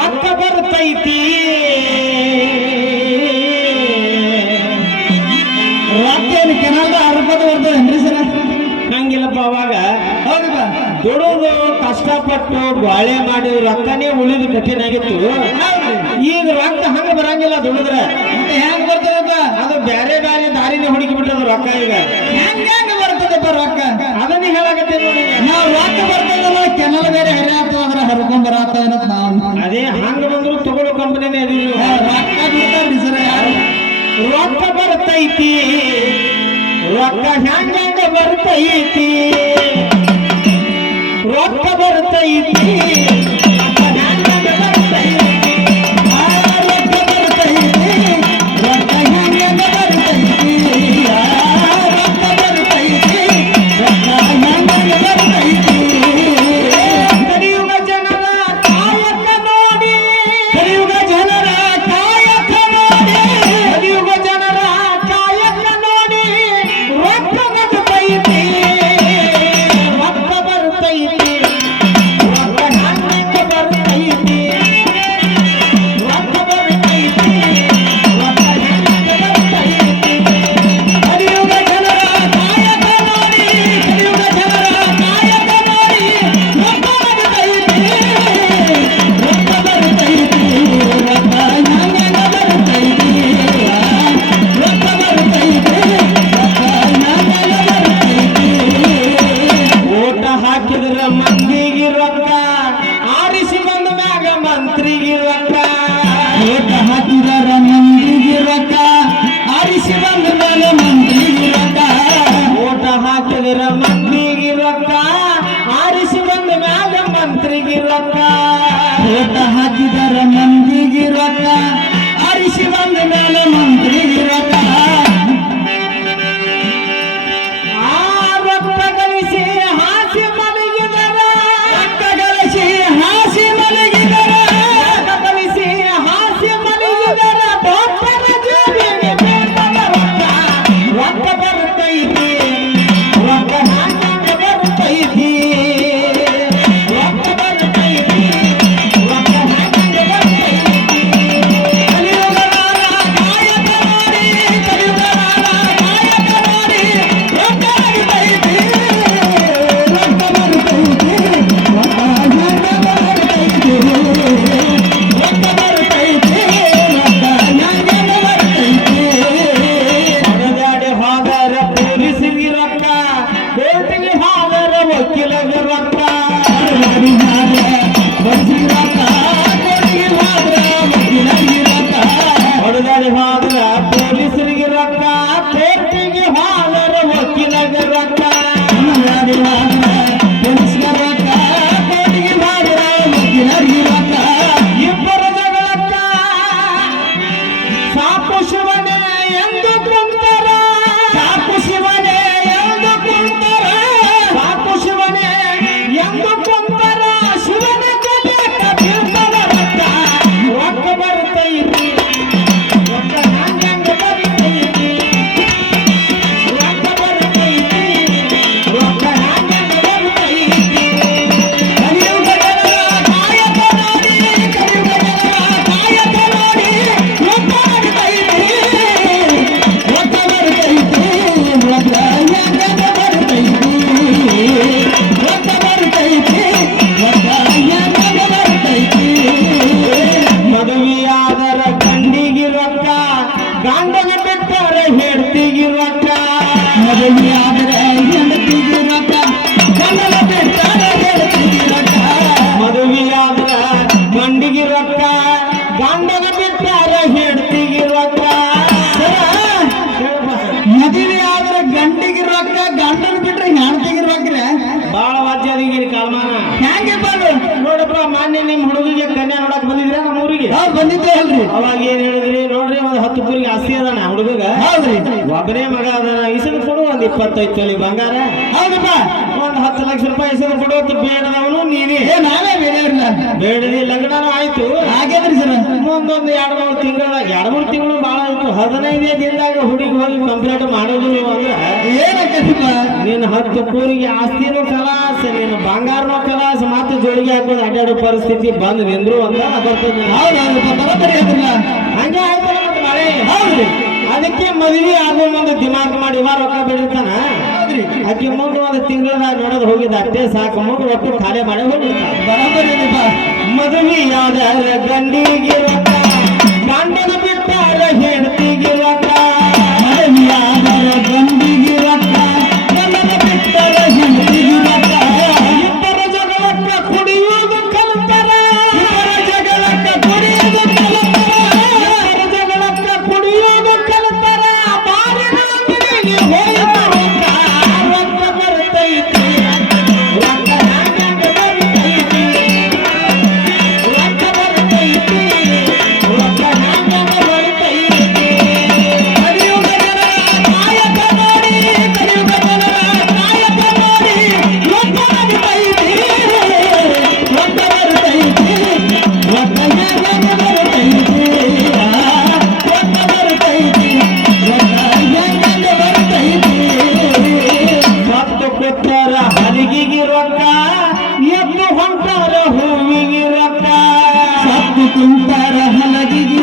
ರೊಕ್ಕ ಬರ್ತೈತಿ. ರೊಕ್ಕ ಏನು ಕೆನಾಲ್ದ ಅರ್ಪದ ಹೆಂಗ್ರಿ ಸರ? ಹಂಗಿಲ್ಲಪ್ಪ ಅವಾಗ. ಹೌದಪ್ಪ. ದುಡಿದು ಕಷ್ಟಪಟ್ಟು ಬಾಳೆ ಮಾಡಿ ರೊಕ್ಕನೇ ಉಳಿದು ಕಠಿಣ ಆಗಿತ್ತು. ಈಗ ರೊಕ್ಕ ಹಂಗ ಬರಂಗಿಲ್ಲ ದುಡಿದ್ರೆ. ಹೆಂಗ್ ಬರ್ತದಪ್ಪ? ಅದು ಬೇರೆ ಬೇರೆ ದಾರಿನ ಹುಡುಕಿ ಬಿಟ್ಟದ ರೊಕ್ಕ ಈಗ. ಹೆಂಗ ಹೆಂಗ್ ಬರ್ತದಪ್ಪ ರೊಕ್ಕ? ಅದನ್ನೇ ಹೇಳಕತ್ತೆ ನಾವು ರೊಕ್ಕ ಬರ್ತದಲ್ಲ ಕೆನಲ್ ಬೇರೆ ಹರಿಯಾತ ಅಂದ್ರೆ ಹರ್ಕೊಂಡ್ ಬರತ್ತ ನಾವು ಅದೇ ಹಂಗ ಬಂದ್ರು ತಗೊಳ್ಳೋ ಕಂಪನಿನೇ ಅದೀವಿ ರೊಕ್ಕ ಬರ್ತೈತಿ. ರೊಕ್ಕ ಹೆಂಗ ಬರ್ತೈತಿ? Good は ನೋಡಪ್ಪ ಮಾನ್ಯ ನಿಮ್ ಹುಡುಗಿಗೆ ಕನ್ಯಾ ನೋಡಕ್ ಬಂದಿದ್ರ ನಮ್ಮ ಊರಿಗೆ? ಬಂದಿದ್ದೆ ಅಲ್ರಿ ಅವಾಗ ಏನ್ ಹೇಳಿದ್ರಿ? ನೋಡ್ರಿ ಒಂದ್ ಹತ್ತು ಕೂರಿಗೆ ಆಸ್ತಿ ಅದಾನ ಹುಡುಗ ಹೌದ್ರಿ. ಒಬ್ಬನೇ ಮಗ ಅದಾನ ಹೆಸರು ಕೊಡು ಒಂದ್ ಇಪ್ಪತ್ತೈದು ತೊಲಿ ಬಂಗಾರ. ಹೌದಪ್ಪ. ಒಂದ್ ಹತ್ತು ಲಕ್ಷ ರೂಪಾಯಿ ಹೆಸರು ಕೊಡು ಬೇಡದವನು ನೀನೇ. ಏ ಬೇಡ ಬೇಡದಿ ಲಗ್ನನೂ ಆಯ್ತು. ಹಾಗೇನ್ರಿ ಸರ್? ಇನ್ನೊಂದೊಂದು ಎರಡ್ ಮೂರು ತಿಂಗಳ ಎರಡ್ ಮೂರು ತಿಂಗಳು ಭಾಳ ಆಯ್ತು. ಹದಿನೈದೇ ದಿನದಾಗ ಹುಡುಗಿ ಹೋಗಿ ಕಂಪ್ಲೇಂಟ್ ಮಾಡೋದು ಅಂದ್ರೆ? ನೀನು ಹತ್ತು ಕೂರಿಗೆ ಆಸ್ತಿನೂ ಕಲಾಸ ನೀನು ಬಂಗಾರನೂ ಕಲಾಸ ಮತ್ತೆ ಜೋಳಿಗೆ ಹಾಕೋದು ಅಡ್ಡಾಡೋ ಪರಿಸ್ಥಿತಿ ಬಂದು ನಿಂದ್ರು ಅಂತ ಬರ್ತದೆ ಹಂಗೆ ಆಯ್ತಲ್ಲ ಮತ್ತೆ ಮಳೆ? ಹೌದ್ರಿ. ಅದಕ್ಕೆ ಮದುವೆ ಆಗೋ ಮುಂದೆ ದಿಮಾಕ್ ಮಾಡಿ ಇವ ರೊಕ್ಕ ಬೆಳಿತಾನ ಅಕ್ಕಿ ಮುಂದೆ ಒಂದು ತಿಂಗಳದಾಗ ನಡೆದು ಹೋಗಿದ್ದ ಅಷ್ಟೇ ಸಾಕು ಮುಂದೆ ಒಟ್ಟು ಖಾಲಿ ಮಾಡಿ ಹೋಗಿ ಬರೋಬ್ಬರಿ ಮದುವೆ ಮದುವೆಯಾದರ ಗಂಡಿಗೆ ಗಂಡನ ಬಿಟ್ಟಾರ ರೊಕ್ಕ ಎದ್ದು ಹೊಂಟಾರ ಹೂವಿಗೆ ರೊಕ್ಕ. ಸತ್ತು ಕುಂತಾರ ಹಲಗಿಗೆ